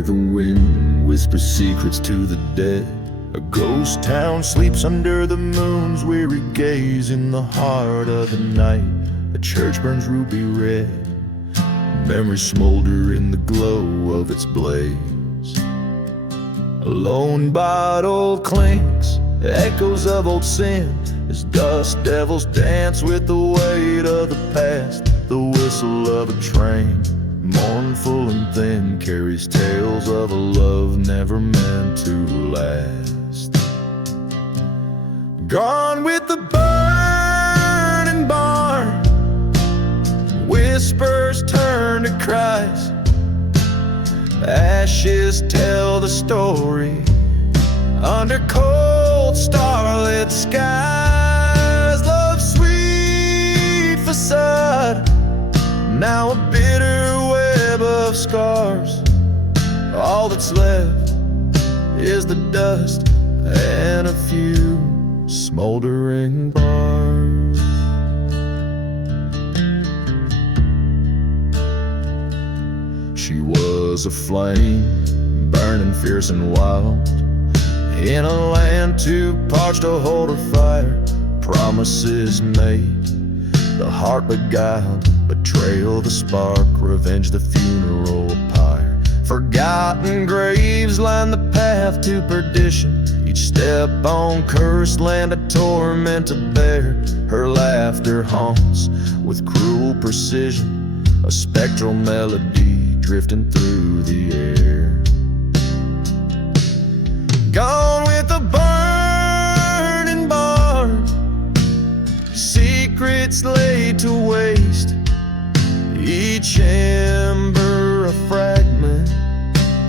where the wind whispers secrets to the dead. A ghost town sleeps under the moon's weary gaze. In the heart of the night, a church burns ruby red. Memories smolder in the glow of its blaze. A lone bottle clinks, echoes of old sin, as dust devils dance with the weight of the past. The whistle of a train, mournful and thin, carries tales of a love never meant to last. Gone with the burning barn, whispers turn to cries. Ashes tell the story under cold starlit skies. Love's sweet facade, now a bitter web of scars. All that's left is the dust and a few smoldering bars. She was a flame, burning fierce and wild, in a land too parched to hold her fire. Promises made, the heart beguiled, betrayal the spark, revenge the funeral pyre. Forgotten graves line the path to perdition, each step on cursed land a torment to bear. Her laughter haunts with cruel precision, a spectral melody drifting through the air. Gone with the burning barn, secrets laid to waste, each ember a fragment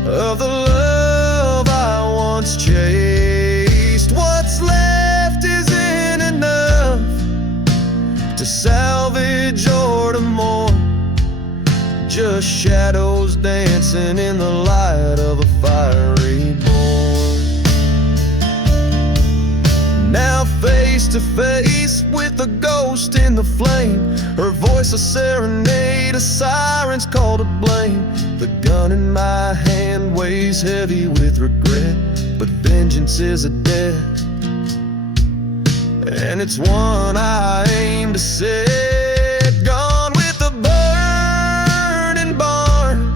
of the love I once chased. What's left isn't enough to salvage or to mourn, just shadows dancing in the light of a fiery born. Now face to face with the ghost in the flame, her voice a serenade, a siren's call to blame. The gun in my hand weighs heavy with regret, but vengeance is a debt, and it's one I aim to set. Gone with the burning barn,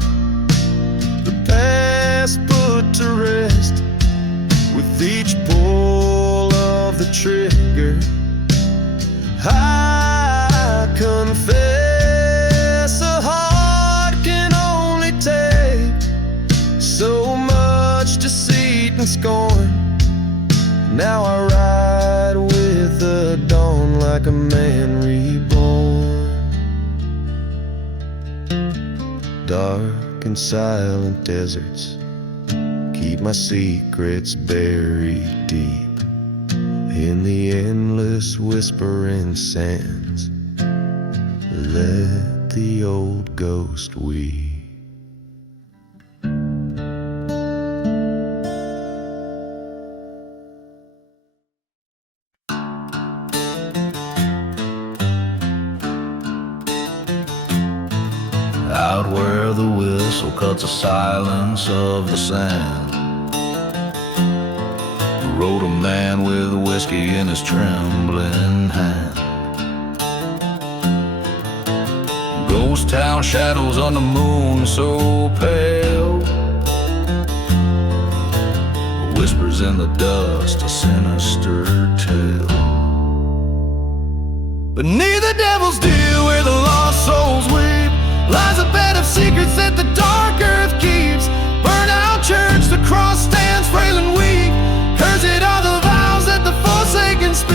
the past put to rest, with each pull of the trigger I confess. A heart can only take so much deceit and scorn. Now I ride with the dawn like a man reborn. Dark and silent deserts keep my secrets buried deep in the endless whispering sands. Let the old ghost weep. Out where the whistle cuts the silence of the sand, rode a man with whiskey in his trembling hand. Ghost town shadows on the moon so pale, whispers in the dust a sinister tale. Beneath the devil's deal where the lost souls weep, lies a bed of secrets that the dark earth keeps. Burn out church, the cross stands frail and weak. Cursed are the vows that the forsaken speak.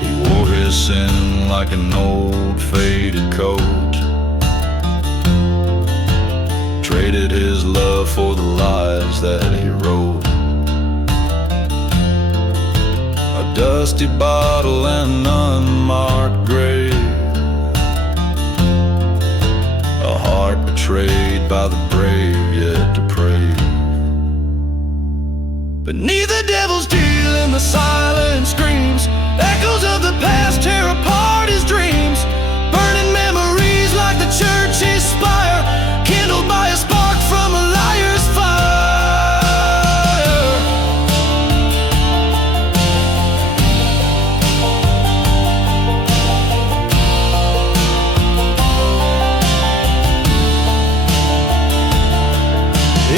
He wore his sin like an old faded coat, traded his love for the lies that he wrote. A dusty bottle and unmarked grave, a heart betrayed by the brave yet depraved. Beneath the devil's deal feeling the silent screams. Echoes of the past tear apart his dreams. Burning memories like the church's spire, kindled by a spark from a liar's fire.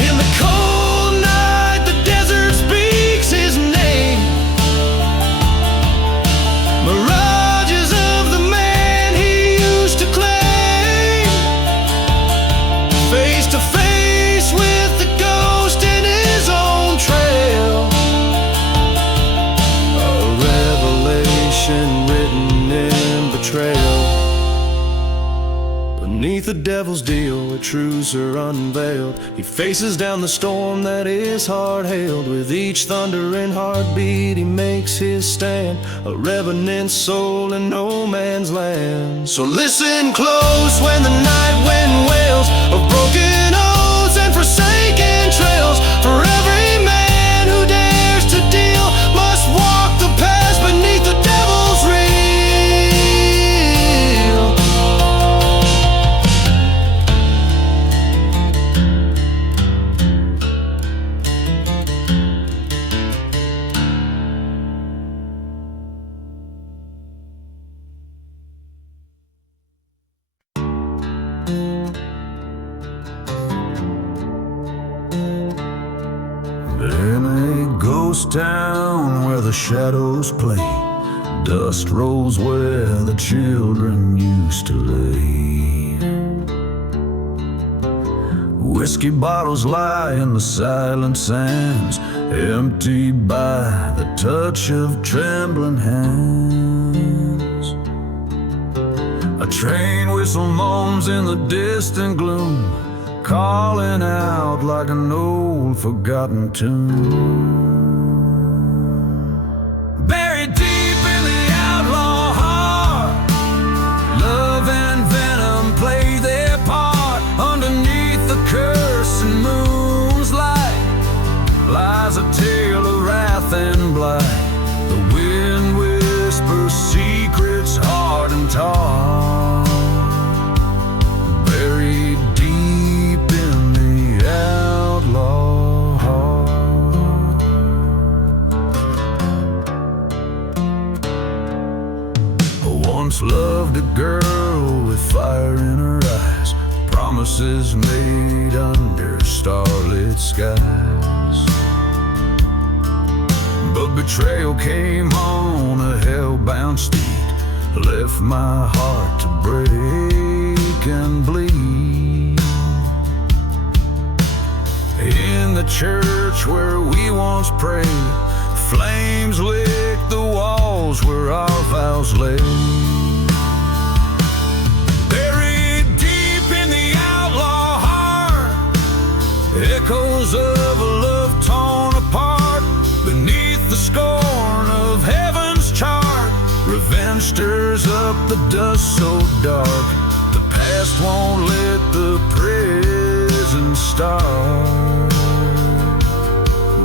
In the cold night, the desert speaks his name. Mirages of the man he used to claim. Face to face with the ghost in his own trail. A revelation written in betrayal. Beneath the devil's deal, where truths are unveiled, he faces down the storm that his heart hailed. With each thundering heartbeat he makes his stand, a revenant soul in no man's land. So listen close when the night wind wails of broken oaths and forsaken trails. For every man who dares to deal must walk the path beneath the devil's reel. In a ghost town where the shadows play, dust rolls where the children used to lay. Whiskey bottles lie in the silent sands, emptied by the touch of trembling hands. A train whistle moans in the distant gloom, calling out like an old forgotten tune. Buried deep in the outlaw heart, love and venom play their part. Underneath the cursing moon's light lies a tale of wrath and blight. The wind whispers secrets hard and taught. Buried deep in the outlaw heart. I once loved a girl with fire in her eyes, promises made under starlit skies. But betrayal came on a hell-bound steed, left my heart to break and bleed. In the church where we once prayed, flames licked the walls where our vows lay. Buried deep in the outlaw heart, echoes of a love torn apart. Beneath the scorn of heaven's chart, revenge stirs up the dust so dark. The past won't let the prison start.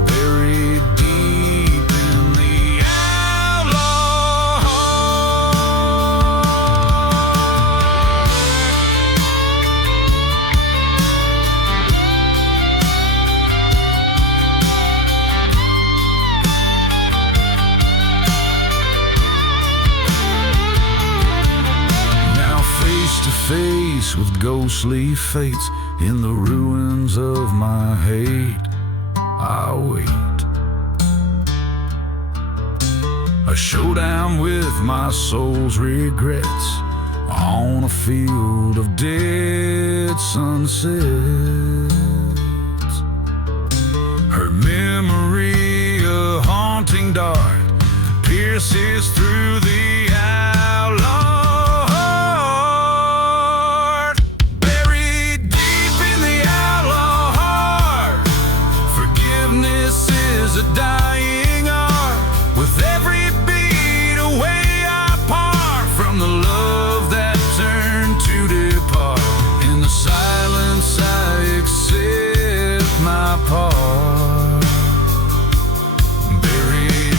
Buried deep in the outlaw face with ghostly fates in the ruins of my hate. I wait a showdown with my soul's regrets on a field of dead sunsets. Her memory, a haunting dart, pierces through the outlaw. A dying art, with every beat away I part from the love that turned to depart. In the silence I accept my part. Buried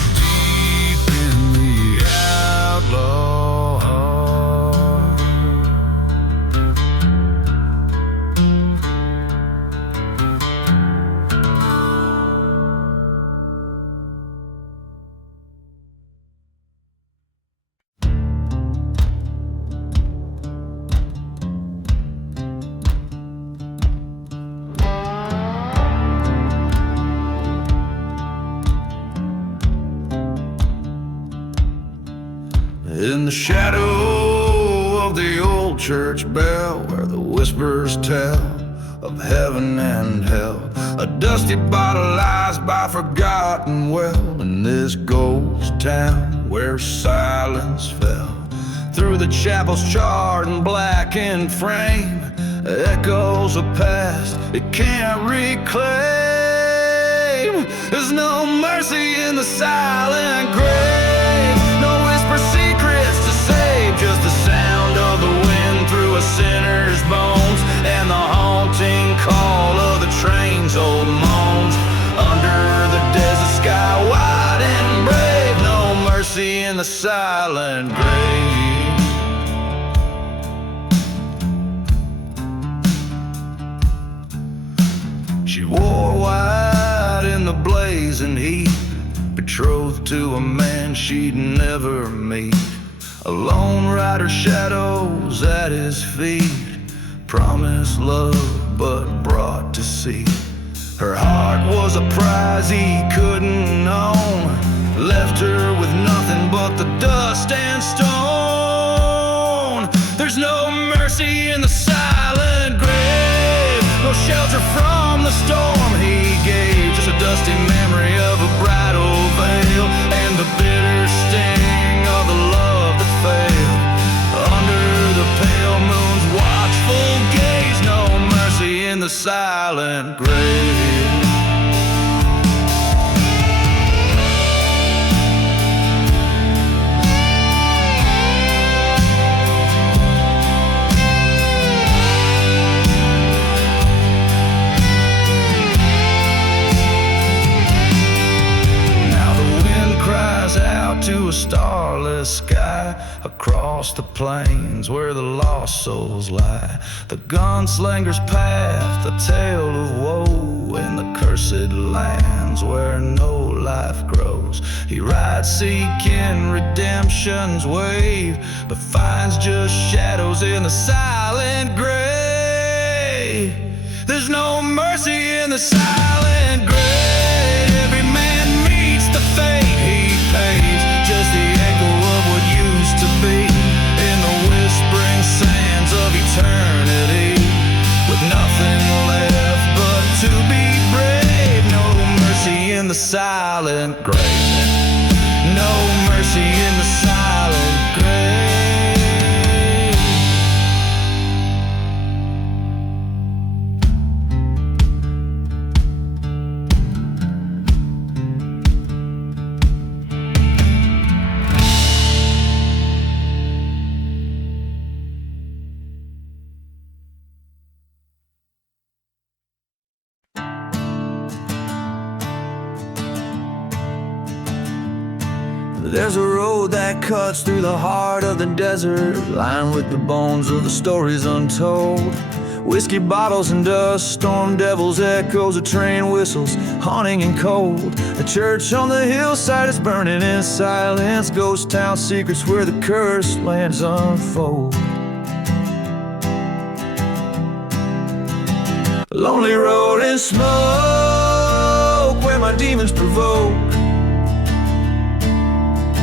In the shadow of the old church bell, where the whispers tell of heaven and hell, a dusty bottle lies by forgotten well. In this ghost town where silence fell, through the chapel's charred and blackened frame, echoes of past it can't reclaim. There's no mercy in the silent grave, no whisper secrets to save, just the sound of the wind through a sinner's bones, and the haunting call of the train's old moans. Under the desert sky wide and brave, no mercy in the silent grave. She wore white in the blazing heat, betrothed to a man she'd never meet. A lone rider shadows at his feet, promised love but brought deceit. Her heart was a prize he couldn't own, left her with nothing but the dust and stone. There's no mercy in the silent grave, no shelter from the storm he gave, just a dusty memory of a bridal veil, and the bitter sting of the love that failed. Under the pale moon's watchful gaze, no mercy in the silent grave. Out to a starless sky, across the plains where the lost souls lie. The gunslinger's path, a tale of woe, in the cursed lands where no life grows. He rides seeking redemption's wave, but finds just shadows in the silent grave. There's no mercy in the silent grave. Every man meets the fate he pays, just the echo of what used to be, in the whispering sands of eternity, with nothing left but to be brave. No mercy in the silent grave, no mercy in the silent grave. There's a road that cuts through the heart of the desert, lined with the bones of the stories untold. Whiskey bottles and dust, storm devils, echoes of train whistles, haunting and cold. The church on the hillside is burning in silence, ghost town secrets where the cursed lands unfold. Lonely road and smoke, where my demons provoke.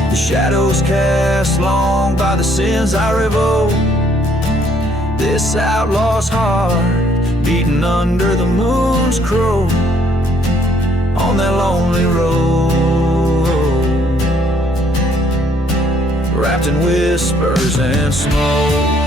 The shadows cast long by the sins I revoke. This outlaw's heart beating under the moon's crow, on that lonely road, wrapped in whispers and smoke.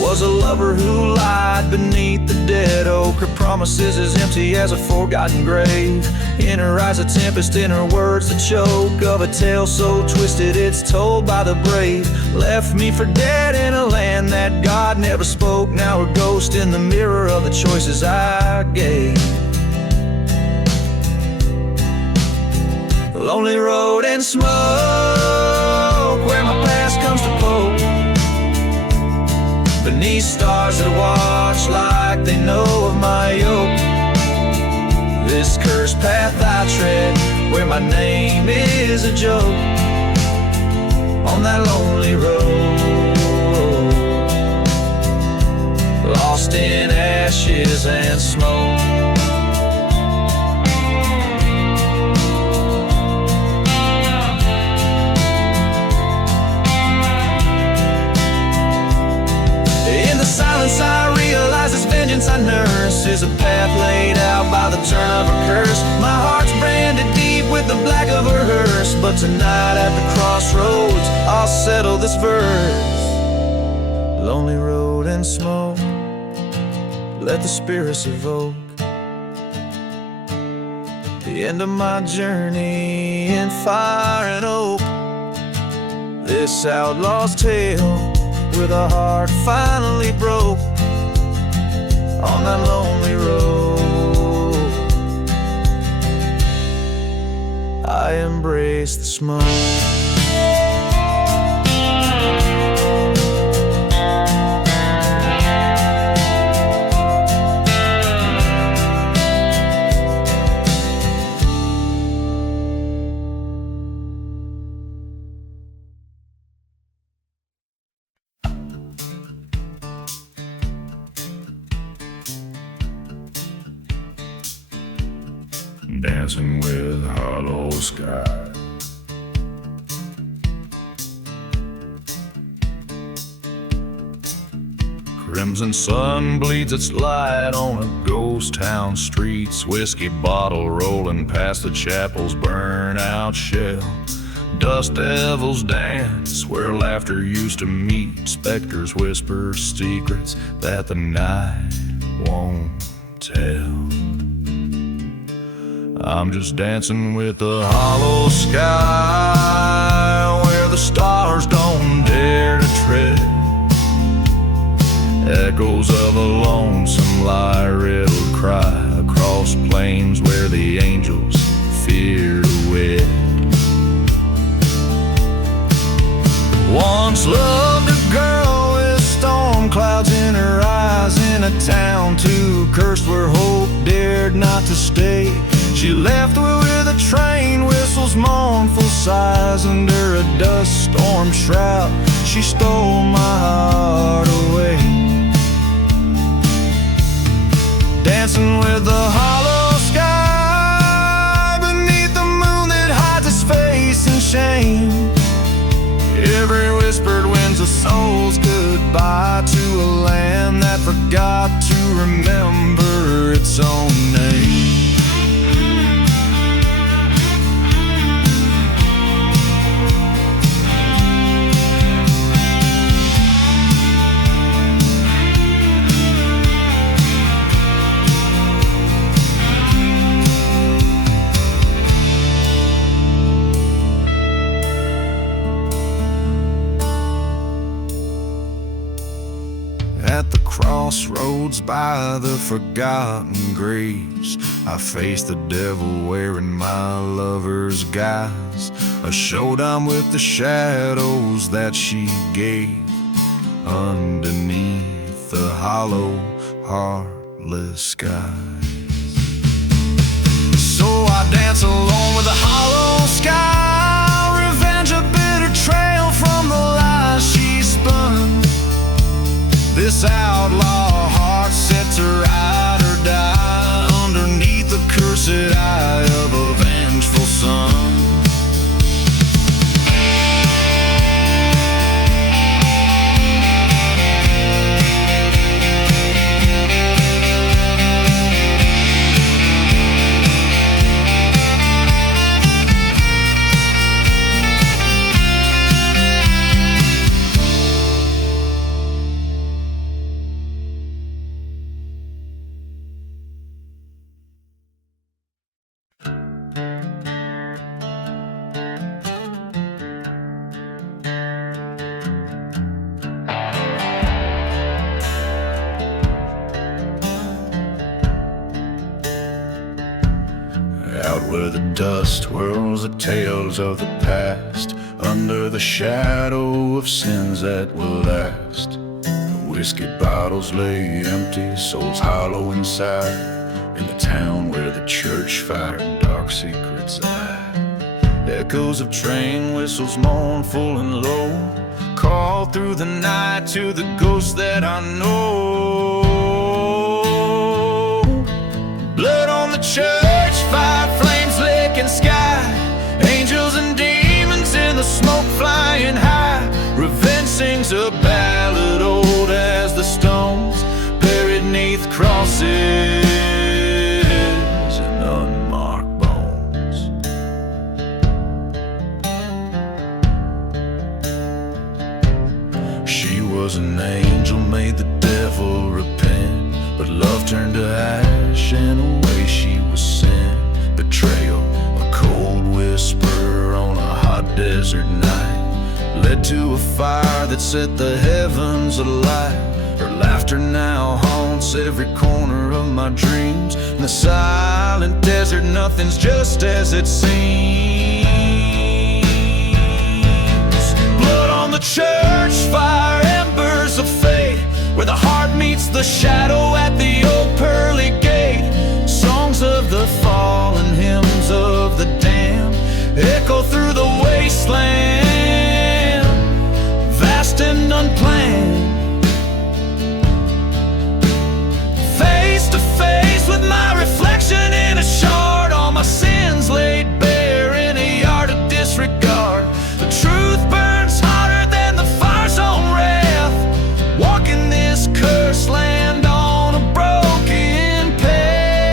Was a lover who lied beneath the dead oak. Her promises as empty as a forgotten grave. In her eyes a tempest, in her words the choke of a tale so twisted it's told by the brave. Left me for dead in a land that God never spoke. Now a ghost in the mirror of the choices I gave. Lonely road and smoke, where my past comes to poke. Beneath stars that watch like they know of my yoke. This cursed path I tread, where my name is a joke, on that lonely road, lost in ashes and smoke. In the silence I realize this vengeance I nurse is a path laid out by the turn of a curse. My heart's branded deep with the black of her hearse, but tonight at the crossroads I'll settle this verse. Lonely road and smoke, let the spirits evoke the end of my journey in fire and oak. This outlaw's tale, where the heart finally broke on that lonely road. I embrace the smoke. Dancing with hollow sky, crimson sun bleeds its light on a ghost town streets. Whiskey bottle rolling past the chapel's burnout shell. Dust devils dance where laughter used to meet. Specters whisper secrets that the night won't tell. I'm just dancing with the hollow sky, where the stars don't dare to tread. Echoes of a lonesome lie-riddled cry across plains where the angels fear to wed. Once loved a girl with storm clouds in her eyes, in a town too cursed where hope dared not to stay. She left with a train whistle's mournful sighs. Under a dust storm shroud she stole my heart away. Dancing with the hollow sky, beneath the moon that hides its face in shame. Every whispered wind's a soul's goodbye to a land that forgot to remember its own name. At the crossroads by the forgotten graves, I faced the devil wearing my lover's guise. A showdown with the shadows that she gave underneath the hollow, heartless skies. So I dance alone with the hollow sky, revenge a bitter trail from the lies she spun. This outlaw heart set to ride or die underneath the cursed eye of a vengeful sun. Out where the dust whirls the tales of the past, under the shadow of sins that will last. The whiskey bottles lay empty, souls hollow inside, in the town where the church fire and dark secrets lie. Echoes of train whistles mournful and low call through the night to the ghosts that I know. Blood on the church, fire flames licking sky, angels and demons in the smoke flying high. Revenge sings a ballad old as the stones, buried neath crosses and unmarked bones. She was an angel, made the devil repent, but love turned to ash and away she was sent. Betrayal, a cold whisper on a hot desert night, led to a fire that set the heavens alight. Her laughter now haunts every corner of my dreams. In the silent desert, nothing's just as it seems. Blood on the church, fire, embers of fate, where the heart meets the shadow at the old pearly gate. Songs of the fallen, hymns of the damned, echo through the wasteland, vast and unplanned. Face to face with my reflection in a shard, all my sins laid bare in a yard of disregard. The truth burns hotter than the fire's own wrath, walking this cursed land on a broken path.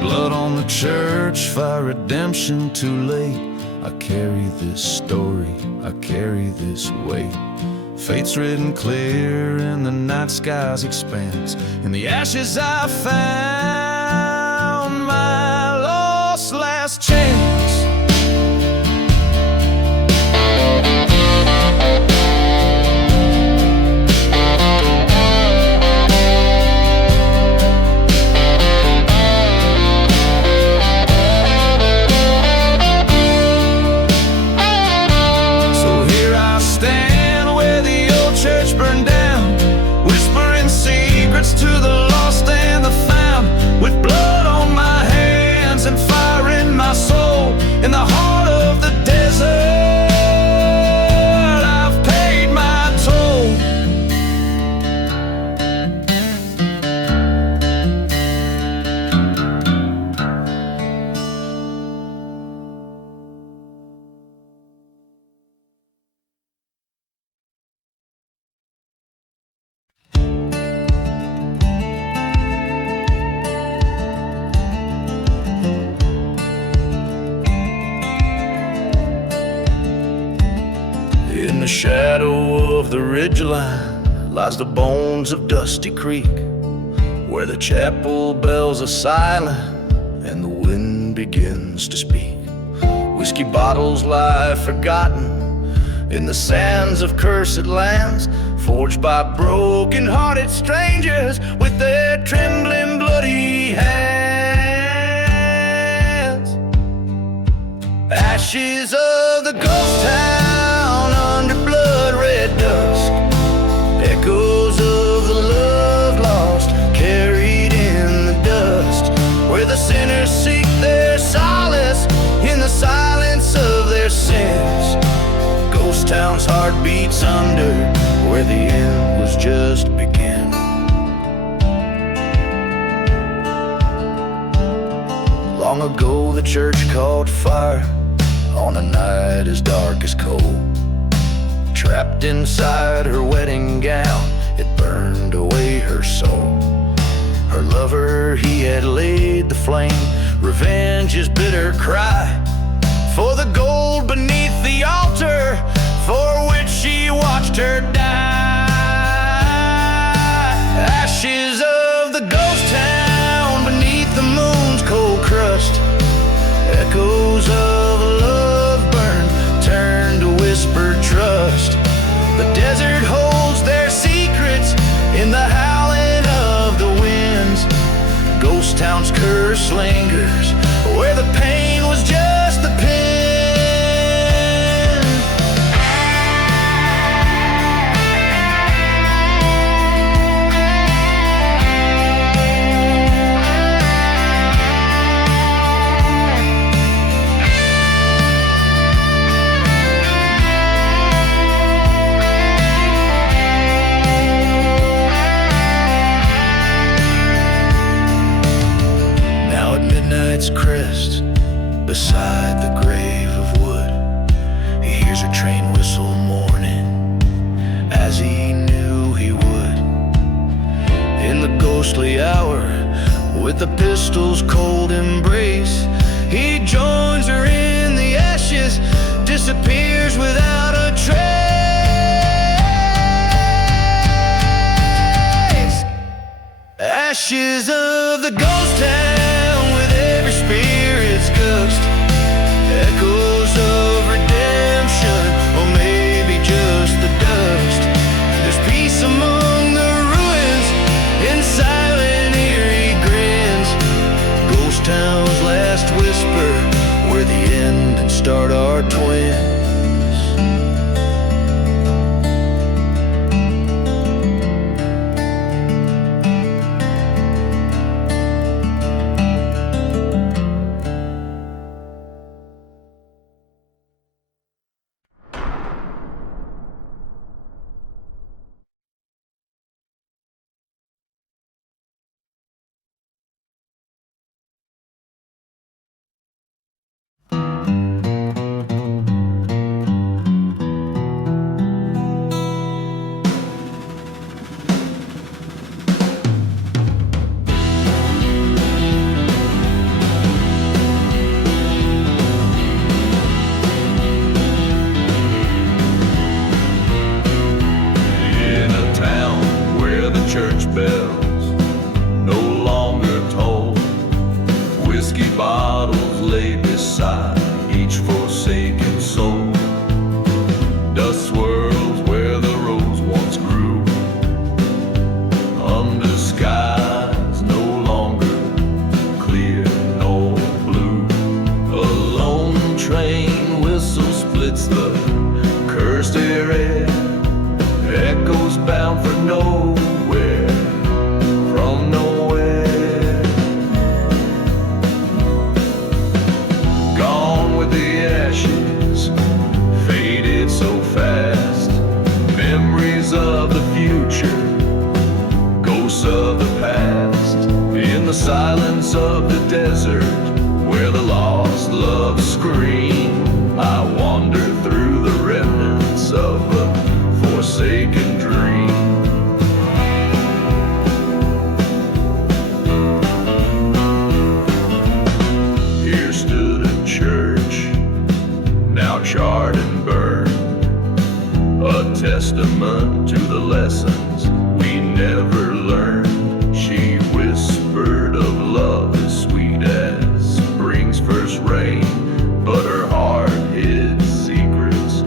Blood on the church, fire, redemption too late. I carry this story, I carry this weight. Fate's written clear in the night sky's expanse. In the ashes I found my lost last chance. To the lost and the found, with blood on my hands and fire in my soul. In the heart of the desert, I've paid my toll. In the shadow of the ridgeline lies the bones of Dusty Creek, where the chapel bells are silent and the wind begins to speak. Whiskey bottles lie forgotten in the sands of cursed lands, forged by broken-hearted strangers with their trembling bloody hands. Ashes of the ghost town under blood-red dusk, echoes of the love lost carried in the dust, where the sinners seek their solace in the silence of their sins. Ghost town's heart beats under where the end was just beginning. Long ago the church caught fire on a night as dark as coal. Trapped inside her wedding gown, it burned away her soul. Her lover, he had laid the flame, revenge's bitter cry, for the gold beneath the altar for which she watched her die. Ashes of the ghost town beneath the moon's cold crust, echoes of a love burn turned to whispered trust. The desert holds their secrets in the howling of the winds. Ghost town's curse lingers where the pain was just the pin. rests beside the grave of wood. He hears her train whistle mourning, as he knew he would. In the ghostly hour, with the pistol's cold embrace, he joins her in the ashes, disappears without a trace. Ashes of the ghost town, with every spirit's gust, echoes of redemption, or maybe just the dust. There's peace among the ruins, in silent eerie grins. Ghost town's last whisper, where the end and start are twins. Church bells no longer toll. Whiskey bottles lay beside each forsaken soul. Dust swirls where the rose once grew, under skies no longer clear nor blue. A lone train whistle splits the cursed air, echoes bound for nowhere. From nowhere, gone with the ashes, faded so fast. Memories of the future, ghosts of the past. In the silence of the desert, where the lost love scream, I wander through the remnants of a forsaken dream. Charred and burned, a testament to the lessons we never learned. She whispered of love as sweet as spring's first rain, but her heart hid secrets,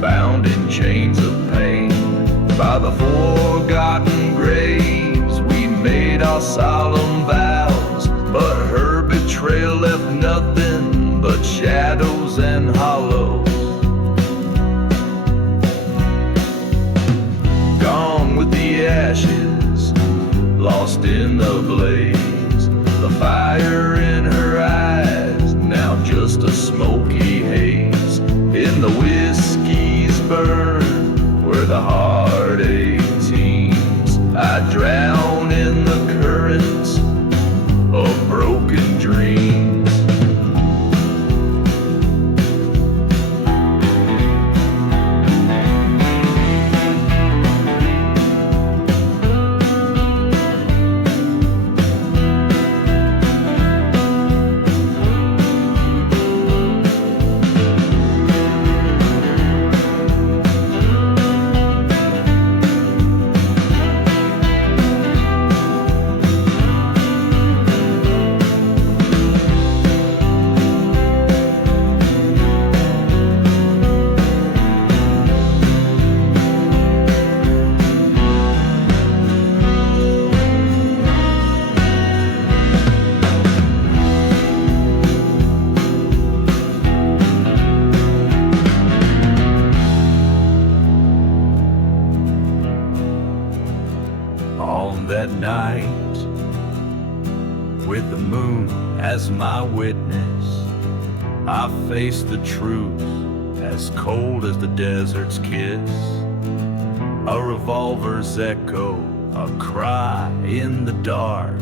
bound in chains of pain. By the forgotten graves we made our solemn vows, but her betrayal left nothing but shadows and hollows. Gone with the ashes, lost in the blaze. The fire in her eyes, now just a smoky haze. In the whiskey's burn, where the heartache teems, I drown in the currents of broken dreams. That night, with the moon as my witness, I faced the truth as cold as the desert's kiss. A revolver's echo, a cry in the dark.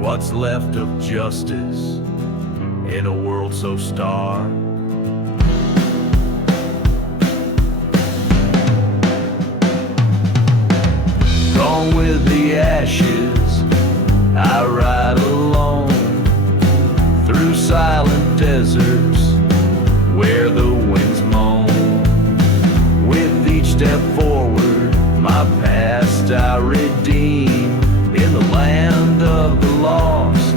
What's left of justice in a world so stark? Gone with the ashes, I ride alone through silent deserts where the winds moan. With each step forward, my past I redeem. In the land of the lost,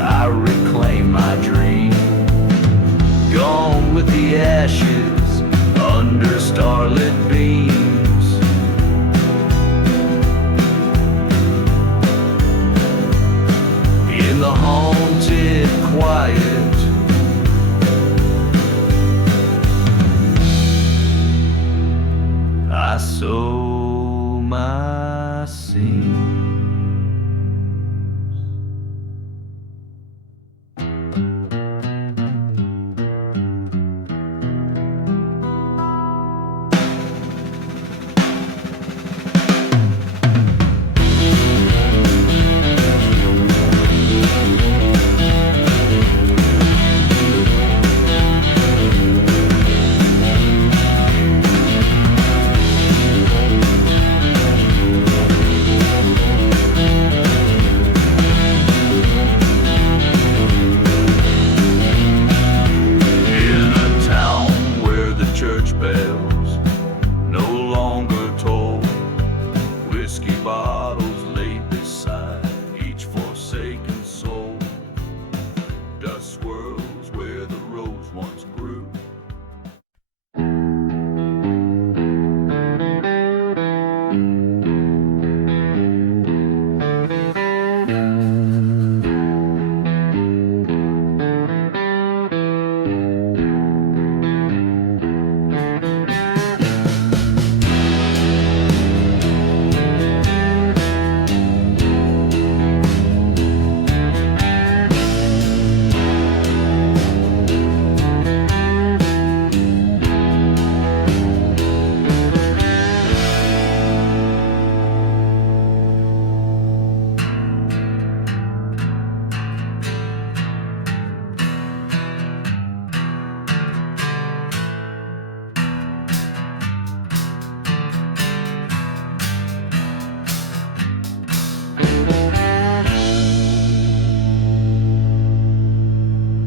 I reclaim my dream. Gone with the ashes under starlit beams. In the haunted quiet, I sow my seed.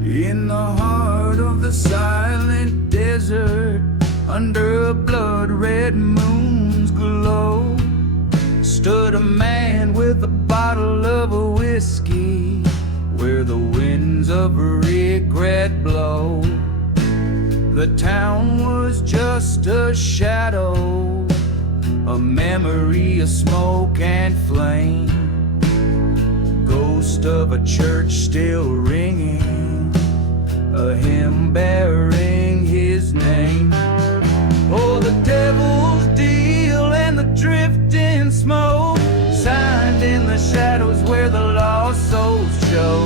In the heart of the silent desert, under a blood-red moon's glow, stood a man with a bottle of a whiskey, where the winds of regret blow. The town was just a shadow, a memory of smoke and flame, ghost of a church still ringing, a hymn bearing his name. Oh, the devil's deal and the drifting smoke, signed in the shadows where the lost souls show.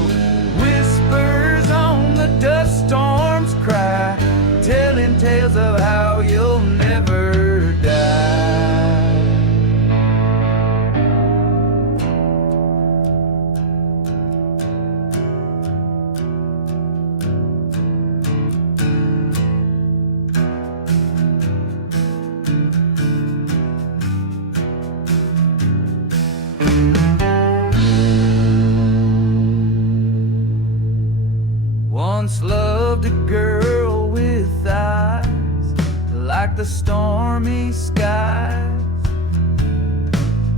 Whispers on the dust storms cry, telling tales of how you'll never die. Once loved a girl with eyes like the stormy skies,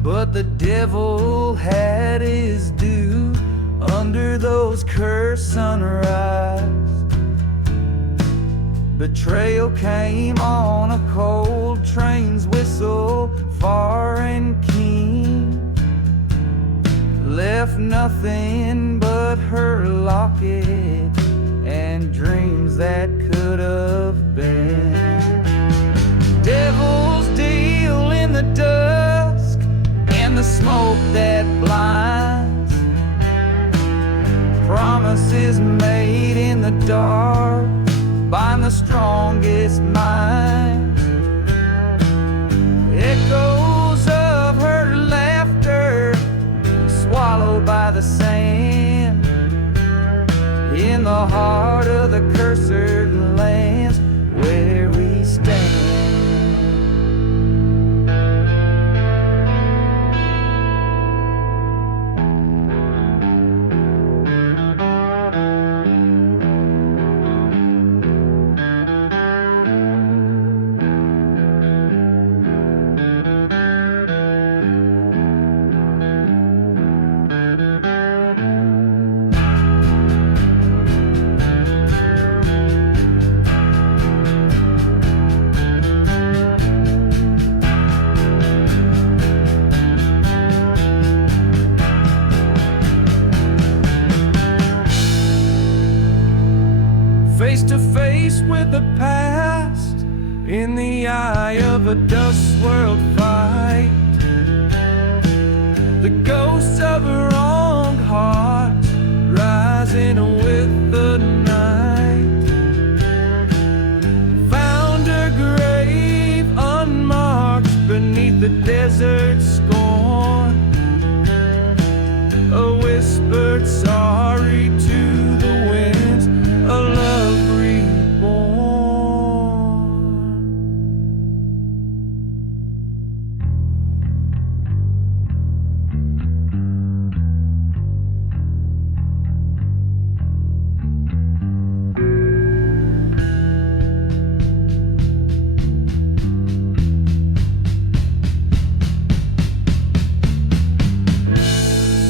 but the devil had his due under those cursed sunrise. Betrayal came on a cold train's whistle, far and keen, left nothing but her locket and dreams that could have been. Devil's deal in the dusk and the smoke that blinds, promises made in the dark by the strongest minds. Echoes of her laughter swallowed swallowed by the sand. In the heart of the cursed lands where we stand. Face to face with the past, in the eye of a dust-swirled fight. The ghosts of a wronged heart rising with the night. Found her grave unmarked beneath the desert scorn. A whispered sorry to the winds, a love reborn.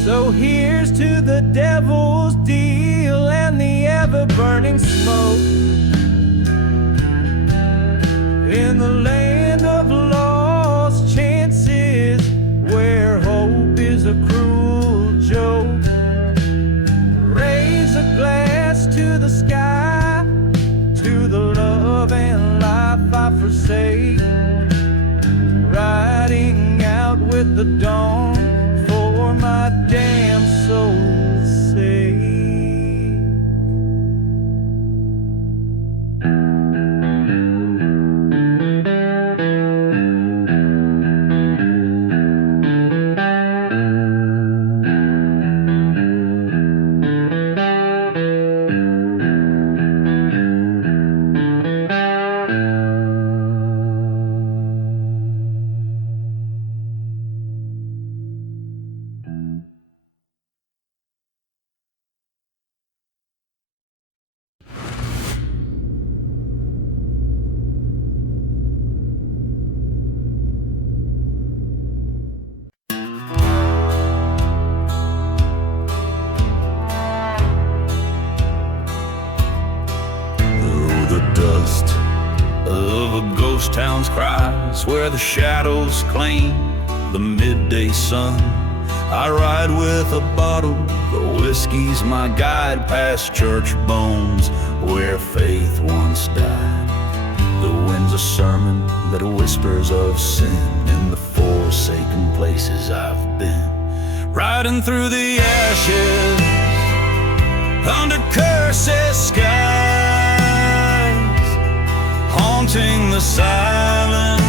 So here's to the devil's deal and the ever-burning smoke. In the land of lost chances, where hope is a cruel joke. Raise a glass to the sky, to the love and life I forsake. Riding out with the dawn for my damn soul's sake. Ghost town's cries where the shadows claim the midday sun. I ride with a bottle, the whiskey's my guide past church bones where faith once died. The wind's a sermon that whispers of sin in the forsaken places I've been. Riding through the ashes under cursed skies, haunting the silence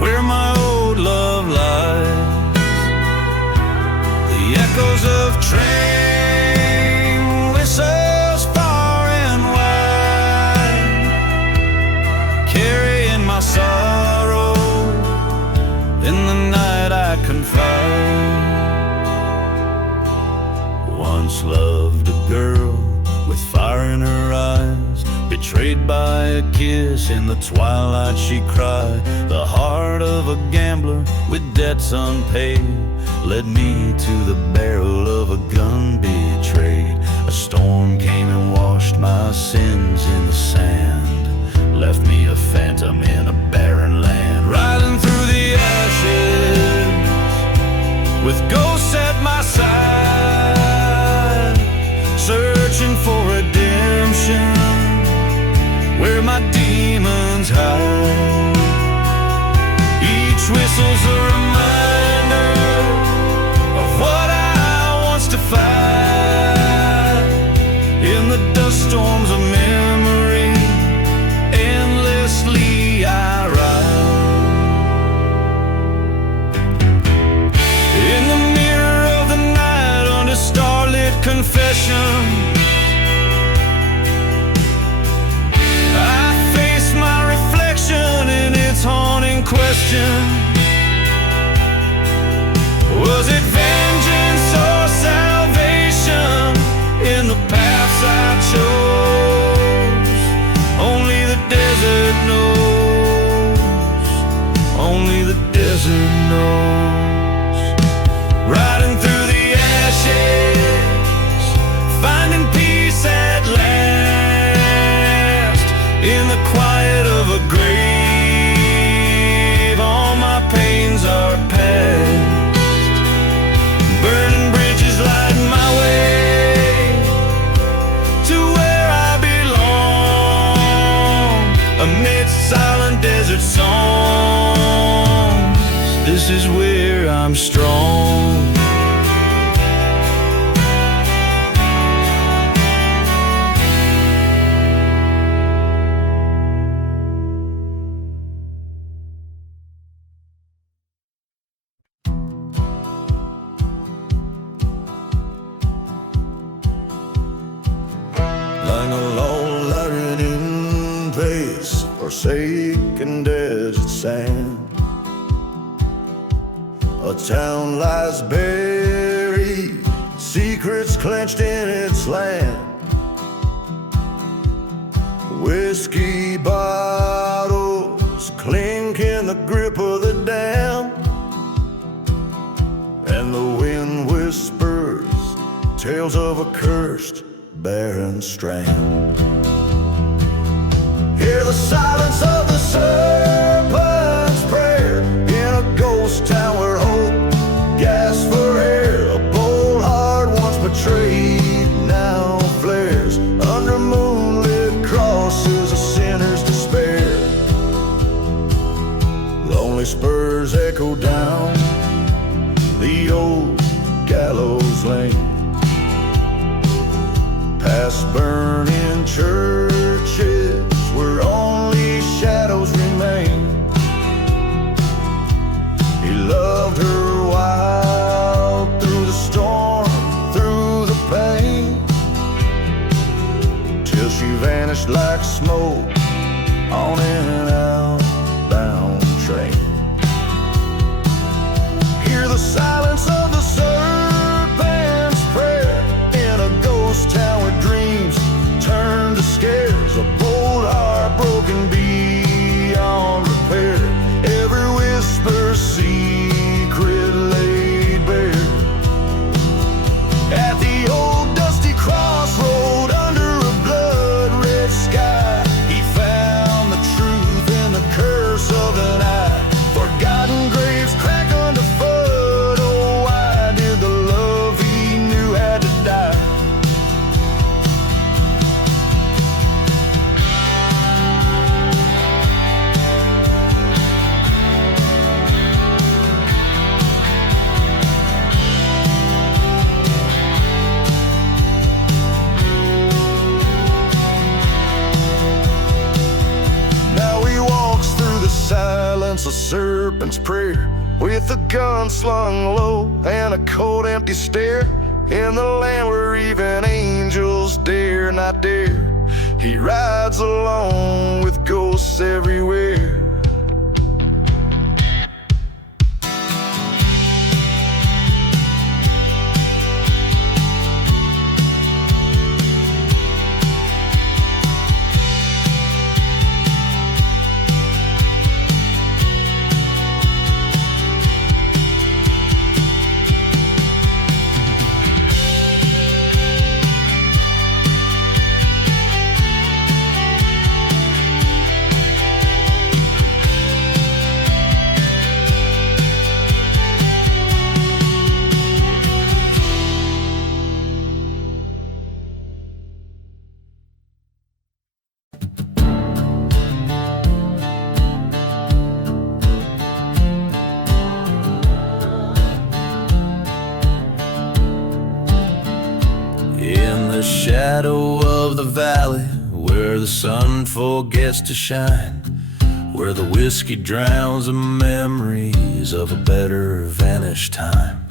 where my old love lies. The echoes of train whistles far and wide, carrying my sorrow in the night I confide. Once loved a girl with fire in her eyes, betrayed by a kiss in the twilight she cried. The heart of a gambler with debts unpaid led me to the barrel of a gun betrayed. A storm came and washed my sins in the sand, left me a phantom in a barren land. Riding through the ashes with ghosts at my side, searching for redemption where my demons hide. Each whistle's a reminder of what I once defied. In the dust storms of memory, endlessly I ride. In the mirror of the is where I'm strong. Lying alone, lying in place, forsaken desert sand. A town lies buried, secrets clenched in its land. Whiskey bottles clink in the grip of the dam, and the wind whispers tales of a cursed barren strand. Hear the silence of the serpent's prayer in a ghost town where hope gasps for air. A bold heart once betrayed now flares under moonlit crosses, a sinner's despair. Lonely spurs echo down the old gallows lane, past burning churches where only shadows remain. He loved her wild through the storm, through the pain, till she vanished like smoke on an outbound train. Hear the silence of the serpent's prayer in a ghost town where dreams turn to scares. A bold heart broken beyond repair, every whisper secret laid bare. At the old dusty crossroad under a blood-red sky, he found the truth in the curse of an eye. Forgotten graves crack underfoot. Oh, why did the love he knew had to die? Now he walks through the silence, a serpent's prayer, with a gun slung low and a cold empty stare, in the land where even angels dare not dare. He rides alone with ghosts everywhere. In the shadow of the valley, where the sun forgets to shine, where the whiskey drowns the memories of a better vanished time.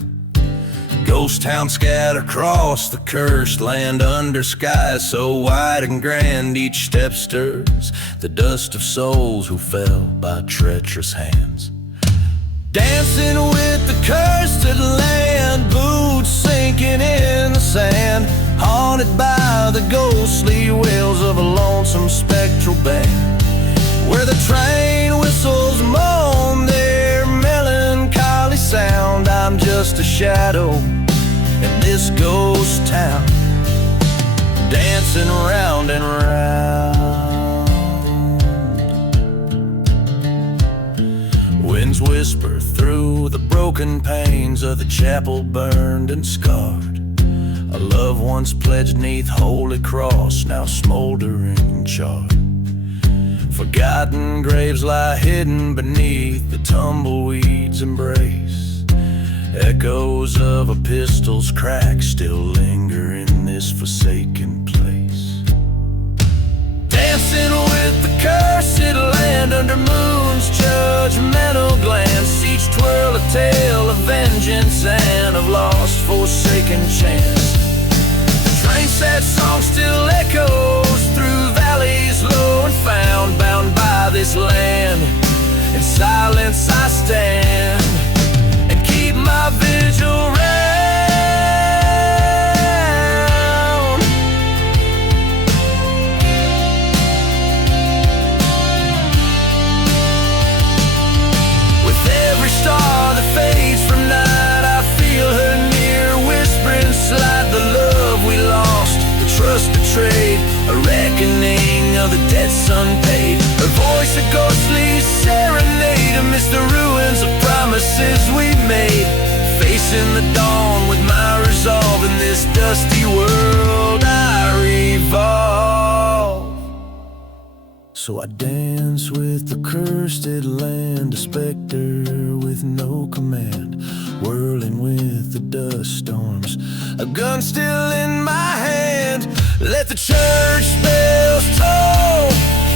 Ghost towns scatter across the cursed land under skies so wide and grand, each step stirs the dust of souls who fell by treacherous hands. Dancing with the cursed land, boots sinking in the sand, haunted by the ghostly wails of a lonesome spectral band, where the train whistles moan their melancholy sound. I'm just a shadow in this ghost town, dancing round and round. Winds whisper through the broken panes of the chapel burned and scarred. A love once pledged neath holy cross, now smoldering charred. Forgotten graves lie hidden beneath the tumbleweed's embrace. Echoes of a pistol's crack still linger in this forsaken place. Dancing with the cursed land under moon's judgmental glance, each twirl a tale of vengeance and of lost forsaken chance. The train's sad song still echoes through valleys low and found, bound by this land. In silence I stand and keep my vigil round. With every star that fades from night, I feel her near, whispering slide the love we lost, the trust betrayed, a reckoning of the debts unpaid. Her voice a ghostly serenade amidst the ruins of promises we made. Facing the dawn with my resolve, in this dusty world I revolve. So I dance with the cursed land, a specter with no command, whirling with the dust storms, a gun still in my hand. Let the church bells toll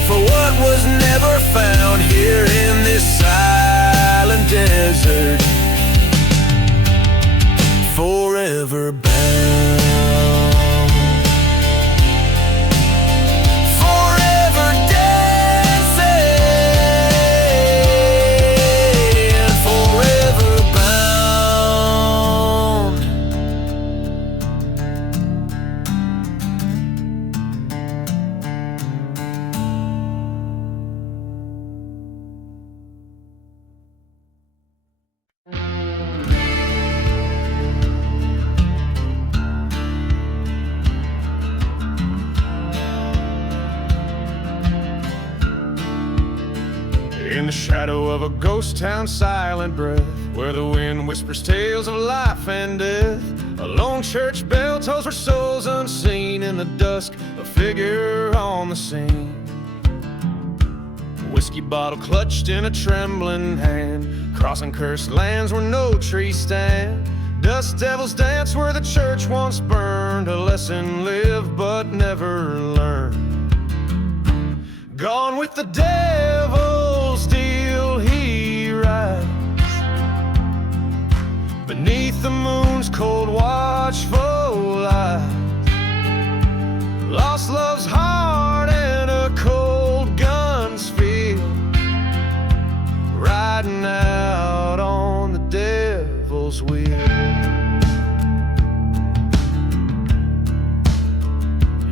for what was never found here in this silent desert, forever bound. Forever dancing, forever bound. In the shadow of a ghost town, silent breath, where the wind whispers tales of life and death, a lone church bell tolls for souls unseen. In the dusk, a figure on the scene, whiskey bottle clutched in a trembling hand, crossing cursed lands where no trees stand. Dust devils dance where the church once burned, a lesson lived but never learned. Gone with the devil's deal, he rides beneath the moon's cold watchful eyes. Lost love's heart and a cold gun's feel, riding out on the devil's wheel.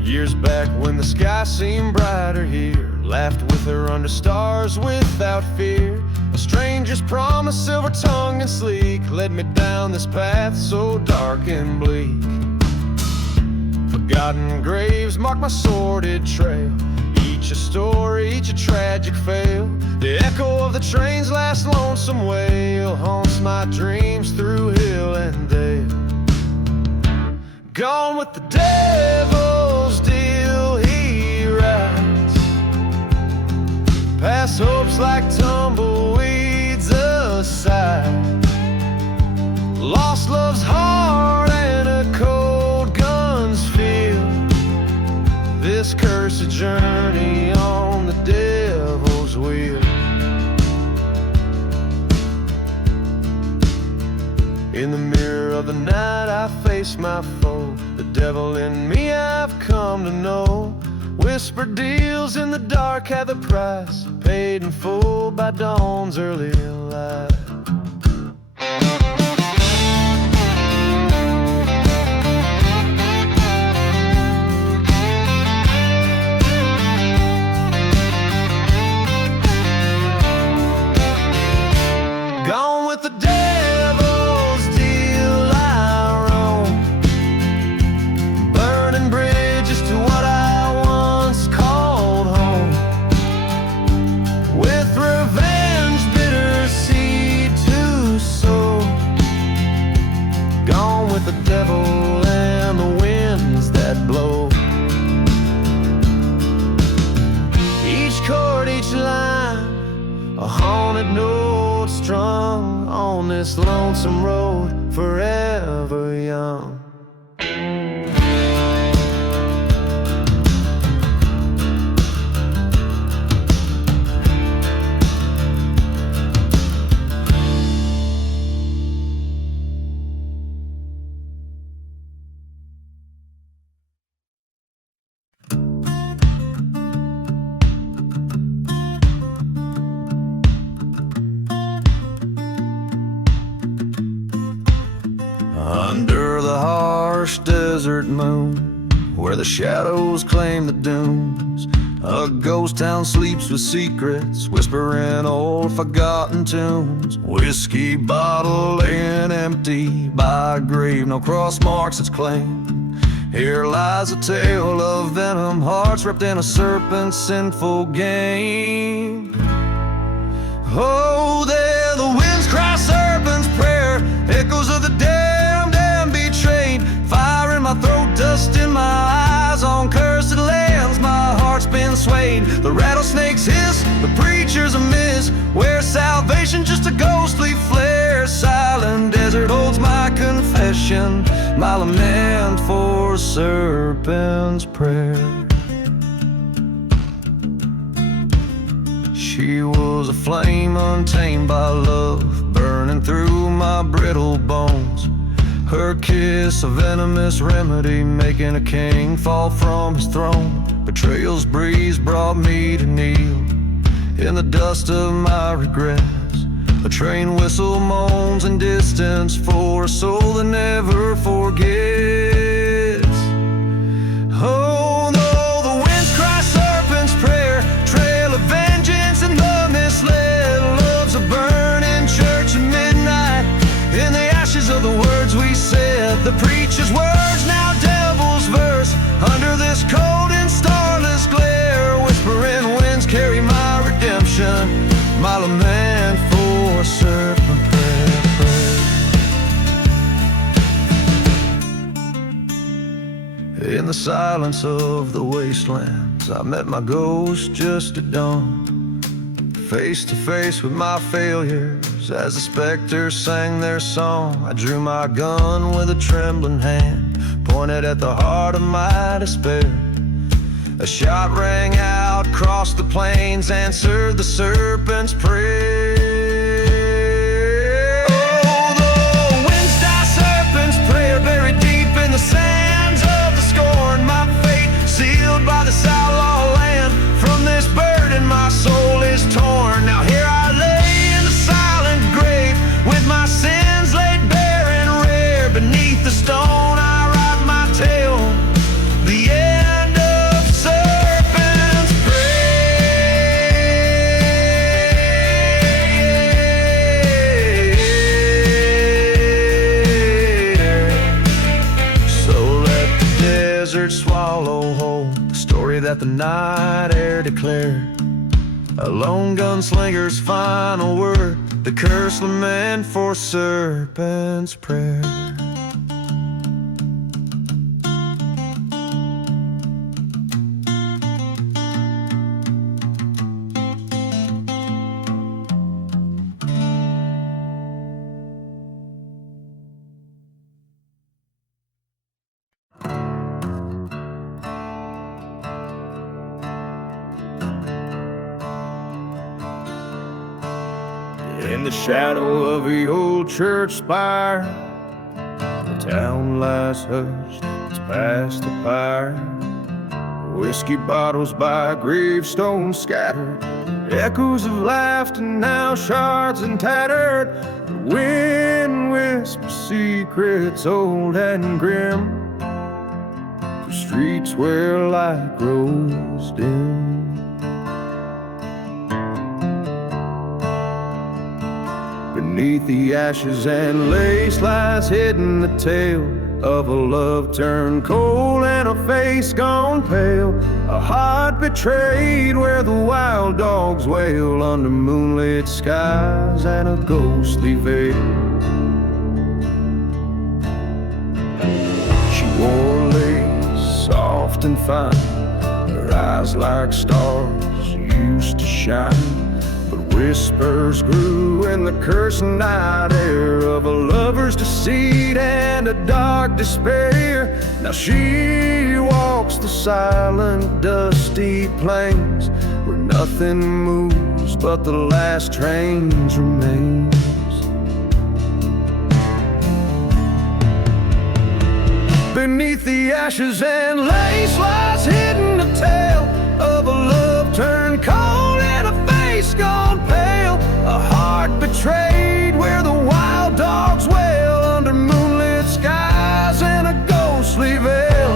Years back when the sky seemed brighter here, laughed with her under stars without fear. A stranger's promise, silver tongue and sleek, led me down this path so dark and bleak. Forgotten graves mark my sordid trail, each a story, each a tragic fail. The echo of the train's last lonesome wail haunts my dreams through hill and dale. Gone with the devil's deal, he rides past hopes like tumbleweeds aside. Lost love's heart and a cold gun's feel, this cursed journey on the devil's wheel. In the mirror of the night I face my foe, the devil in me I've come to know. Whispered deals in the dark had the price, paid in full by dawn's early light. Gone with the devil's deal I roam, burning bridges to what I once called home. With revenge, bitter seed to sow. Gone with the devil and the winds that blow. Each chord, each haunted note strung on this lonesome road, forever young. Under the harsh desert moon, where the shadows claim the dunes, a ghost town sleeps with secrets, whispering old forgotten tunes. Whiskey bottle laying empty by a grave, no cross marks its claim. Here lies a tale of venom, hearts wrapped in a serpent's sinful game. Oh, there the winds cry serpent's prayer, echoes of the damned and betrayed. Fire in my throat, dust in my eyes, on cursed lands my heart's been swayed. The rattlesnakes hiss, the preacher's a miss, where salvation just a ghostly flare. Silent desert holds my confession, my lament for serpent's prayer. She was a flame untamed by love, burning through my brittle bones. Her kiss a venomous remedy, making a king fall from his throne. Betrayal's breeze brought me to kneel in the dust of my regrets. A train whistle moans in distance for a soul that never forgets. Oh no, the winds cry serpent's prayer, trail of vengeance and the misled. Love's a burning church at midnight, in the ashes of the words we said. The preacher's words, now devil's verse, under this cold and starless glare. Whispering winds carry my redemption, my lament for a serpent prayer. In the silence of the wastelands, I met my ghost just at dawn, face to face with my failures as the specters sang their song. I drew my gun with a trembling hand, pointed at the heart of my despair. A shot rang out across the plains, answered the serpent's prayer. Oh, the winds die serpent's prayer, buried deep in the sands of the scorn. My fate sealed by this outlaw land, from this burden my soul is torn. Now here I lay in the silent grave, with my sins laid bare and rare. Beneath the stone I write my tale, the end of serpent's prayer. So let the desert swallow whole the story that the night air declared. A lone gunslinger's final word, the curse lament for serpent's prayer. In the shadow of the old church spire, the town lies hushed, it's past the fire. Whiskey bottles by a gravestone scattered, echoes of laughter now shards and tattered. The wind whispers secrets old and grim, through streets where light grows dim. Beneath the ashes and lace lies hidden the tale of a love turned cold and a face gone pale, a heart betrayed where the wild dogs wail under moonlit skies and a ghostly veil. She wore lace soft and fine, her eyes like stars used to shine. but whispers grew in the cursed night air of a lover's deceit and a dark despair. Now she walks the silent, dusty plains where nothing moves but the last train's remains. Beneath the ashes and lace lies hidden a tale of a love turned cold and a face gone pale, a heart betrayed where the wild dogs wail under moonlit skies and a ghostly veil.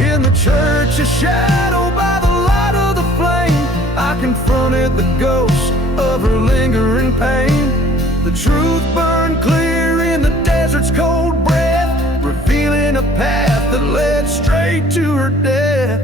In the church's shadow by the light of the flame, I confronted the ghost of her lingering pain. The truth burned clear in the desert's cold breath, revealing a path that led straight to her death.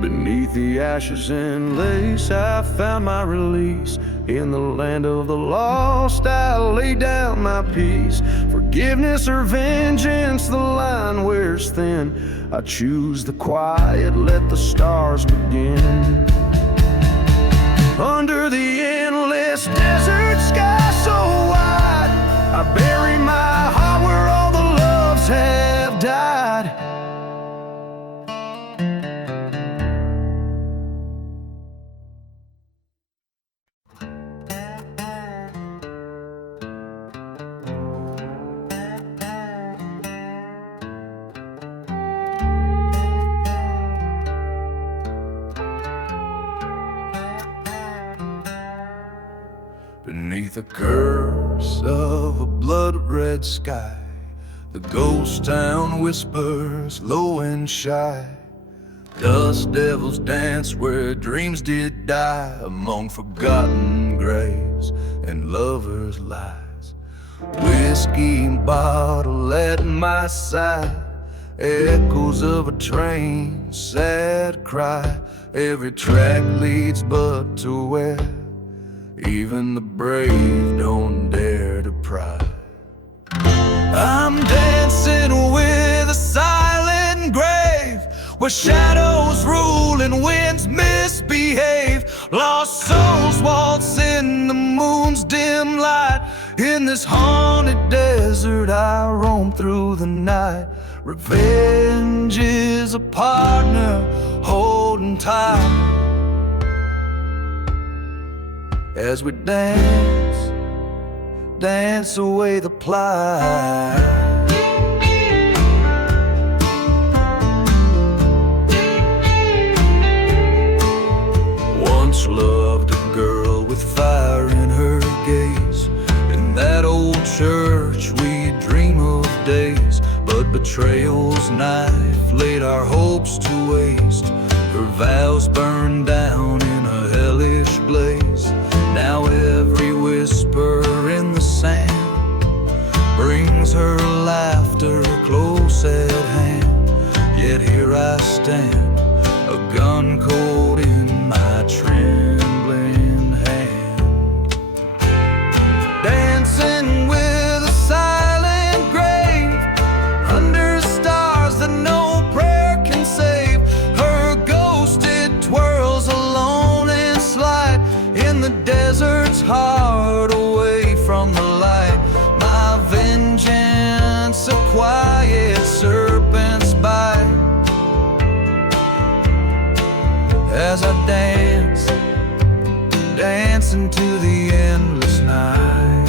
Beneath the ashes and lace, I found my release. In the land of the lost, I lay down my peace. Forgiveness or vengeance, the line wears thin. I choose the quiet, let the stars begin. Under the endless desert sky so wide, I bury my heart where all the loves have died. Beneath the curse of a blood-red sky, the ghost town whispers low and shy. Dust devils dance where dreams did die, among forgotten graves and lovers' lies. Whiskey bottle at my side, echoes of a train, sad cry. Every track leads but to where even the brave don't dare to pry. I'm dancing with a silent grave, where shadows rule and winds misbehave. Lost souls waltz in the moon's dim light. In this haunted desert I roam through the night. Revenge is a partner holding tight as we dance, dance away the plight. Once loved a girl with fire in her gaze. In that old church we dream of days, but betrayal's knife laid our hopes to waste. Her vows burned down in a hellish blaze. Now every whisper in the sand brings her laughter close at hand. Yet here I stand, a gun cold in my trembling hand, dancing with a silent grave under stars that no prayer can save. Her ghost, it twirls alone and slight in the desert's heart, away from the light. My vengeance, a quiet serpent's bite, as I dance, dance into the endless night.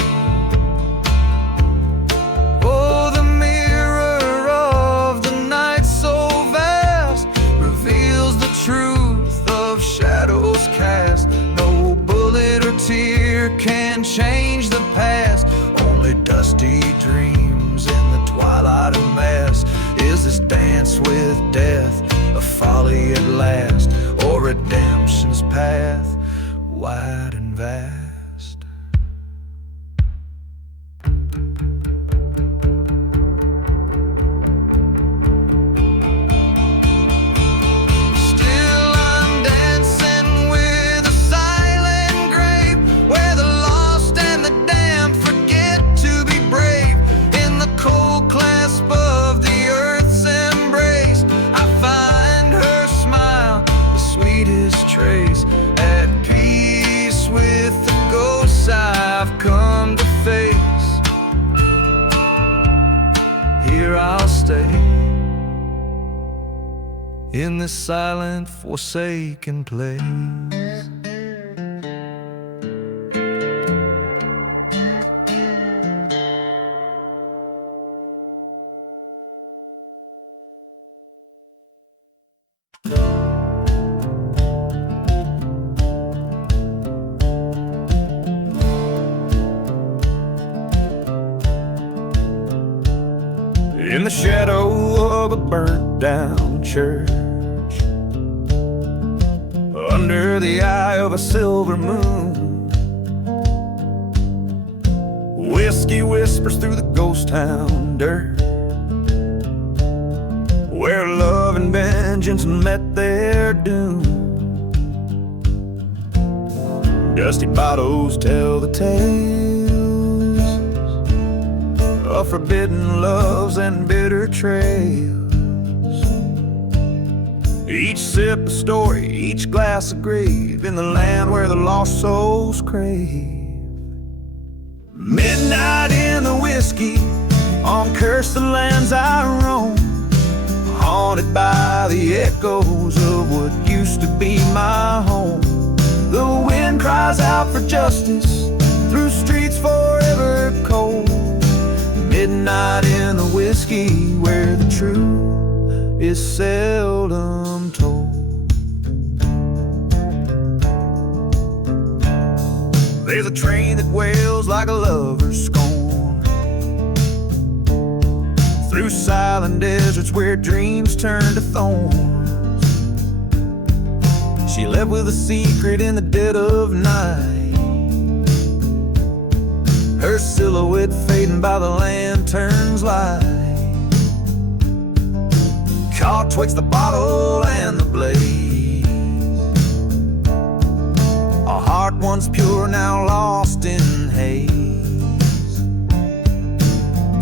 Oh, the mirror of the night so vast reveals the truth of shadows cast. No bullet or tear can change the past, only dusty dreams in the twilight of mass. Is this dance with death a folly at last, or redemption's path wide and vast? in this silent, forsaken place. In the shadow of a burnt-down church, under the eye of a silver moon, whiskey whispers through the ghost town dirt, where love and vengeance met their doom. Dusty bottles tell the tales of forbidden loves and bitter trails. Each sip a story, each glass a grave, in the land where the lost souls crave. Midnight in the whiskey, on cursed the lands I roam, haunted by the echoes of what used to be my home. The wind cries out for justice through streets forever cold. Midnight in the whiskey, where the truth is seldom told. There's a train that wails like a lover's scorn, through silent deserts where dreams turn to thorns. She left with a secret in the dead of night, her silhouette fading by the lantern's light. Caught twixt the bottle and the blaze, a heart once pure now lost in haze.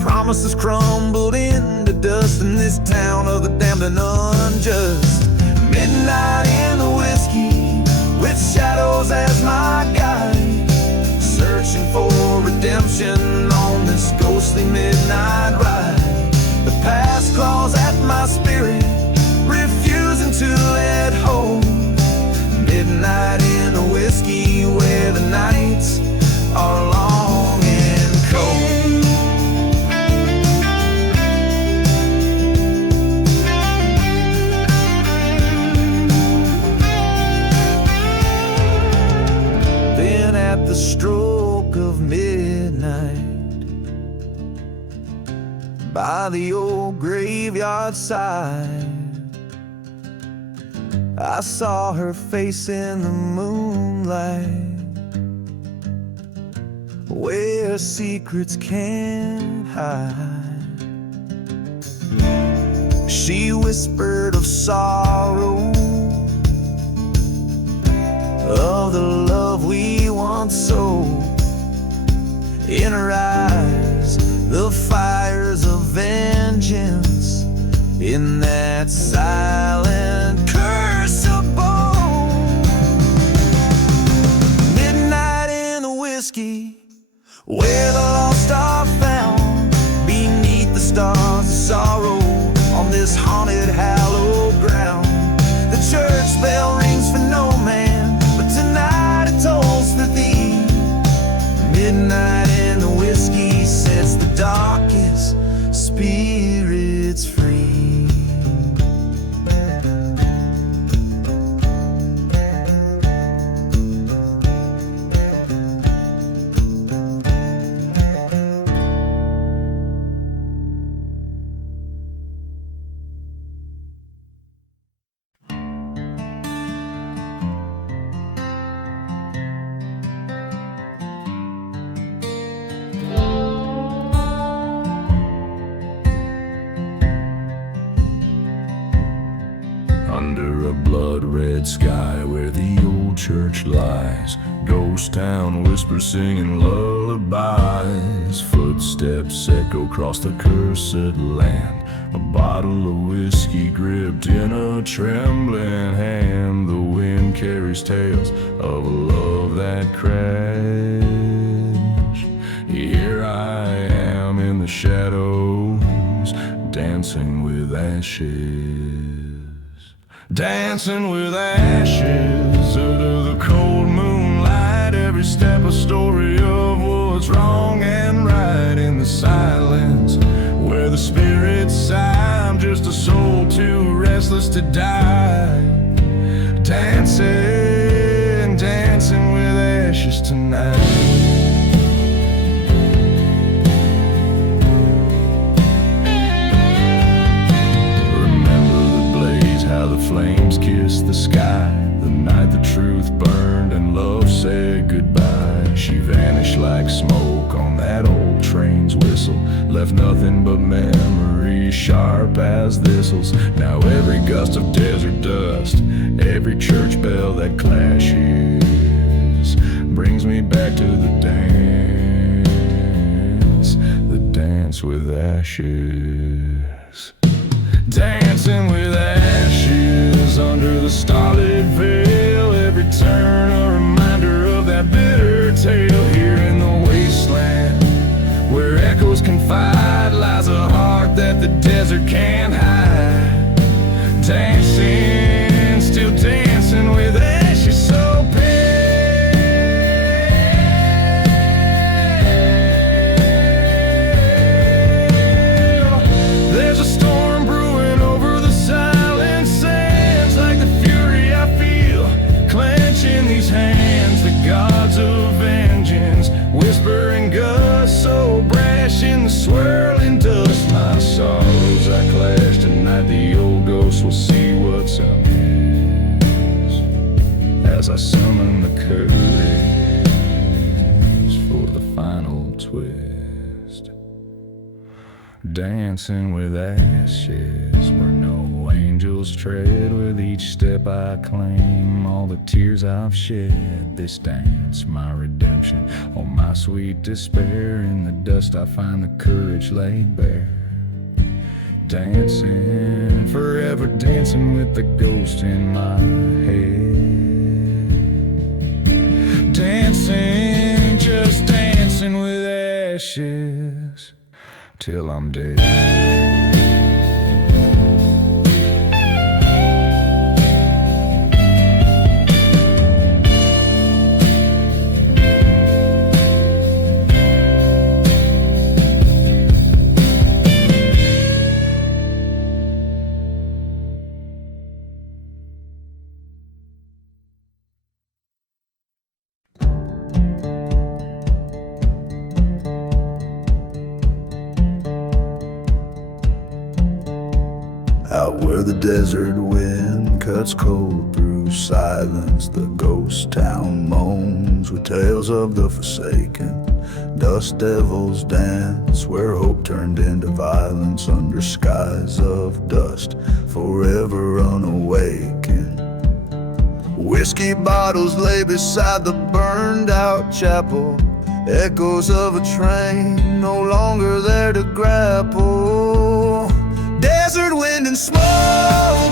Promises crumbled into dust in this town of the damned and unjust. Midnight in the whiskey, with shadows as my guide, searching for redemption on this ghostly midnight ride. The past claws at my spirit, refusing to let hold. Midnight in the whiskey, where the nights are long and cold. Then at the stroke of midnight, by the old graveyard side, I saw her face in the moonlight, where secrets can't hide. She whispered of sorrow, of the love we once sold. In her eyes, the fires of vengeance, in that silent curse of bone. Midnight in the whiskey, where the lost are found, beneath the stars of sorrow, on this haunted hallowed ground. The church bell rings for no man, but tonight it tolls for thee. Midnight in the whiskey sets the darkest spirits free. Under a blood-red sky where the old church lies, ghost town whispers singing lullabies. Footsteps echo across the cursed land, a bottle of whiskey gripped in a trembling hand. The wind carries tales of a love that crashed. Here I am in the shadows, dancing with ashes. Dancing with ashes under the cold moonlight. Every step a story of what's wrong and right in the silence where the spirits sigh. I'm just a soul too restless to die. Dancing, dancing with ashes tonight. How the flames kissed the sky, the night the truth burned and love said goodbye. She vanished like smoke on that old train's whistle, left nothing but memories sharp as thistles. Now every gust of desert dust, every church bell that clashes, brings me back to the dance with ashes. Dancing with ashes under the starlit veil. Every turn a reminder of that bitter tale. Here in the wasteland where echoes confide, lies a heart that the desert can't hide. Dancing, still dancing with ashes so pale. There's a storm brewing over the silent sands, like the fury I feel clenching these hands. The gods of vengeance whispering gusts so brash in the swirling dust. My sorrows I clash tonight, the old ghosts will see what's amiss as I summon the courage for the final twist. Dancing with ashes where no angels tread. With each step I claim all the tears I've shed. This dance, my redemption, oh my sweet despair. In the dust I find the courage laid bare. Dancing, forever dancing with the ghost in my head. Dancing, just dancing with ashes till I'm dead. Out where the desert wind cuts cold through silence, the ghost town moans with tales of the forsaken. Dust devils dance where hope turned into violence under skies of dust, forever unawakened. Whiskey bottles lay beside the burned out chapel, echoes of a train no longer there to grapple. Desert wind and smoke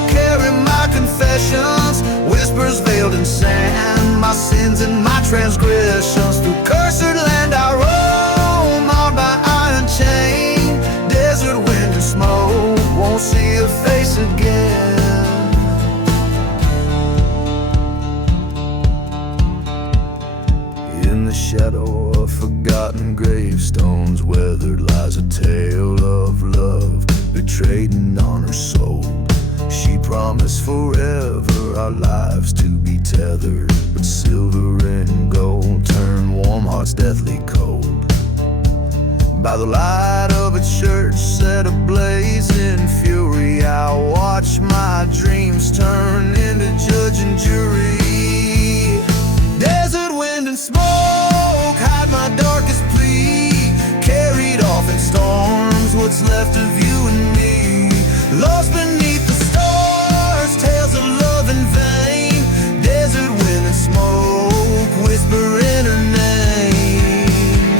carry my confessions, whispers veiled in sand, my sins and my transgressions. Through cursed land I roam, marred by iron chain. Desert wind and smoke won't see a face again. In the shadow of forgotten gravestones, weathered lies a tale of love betrayed and honor sold. She promised forever our lives to be tethered, but silver and gold turn warm hearts deathly cold. By the light of a church set ablaze in fury, I watch my dreams turn into judge and jury. Desert wind and smoke hide my darkest plea, carried off in storms what's left of you and me. Lost beneath the stars, tales of love in vain. Desert wind and smoke whisper in her name.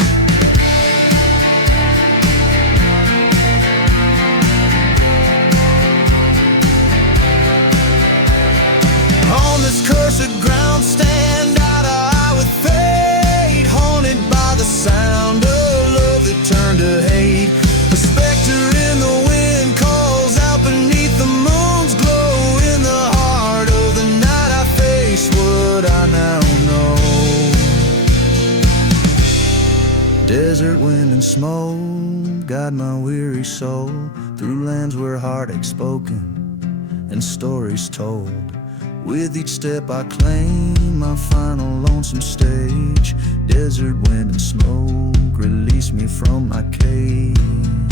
On this cursed ground stand eye to eye with fate, haunted by the sound of love that turned to hate. A specter in Desert wind and smoke guide my weary soul through lands where heartache spoken and stories told. With each step I claim my final lonesome stage. Desert wind and smoke release me from my cage.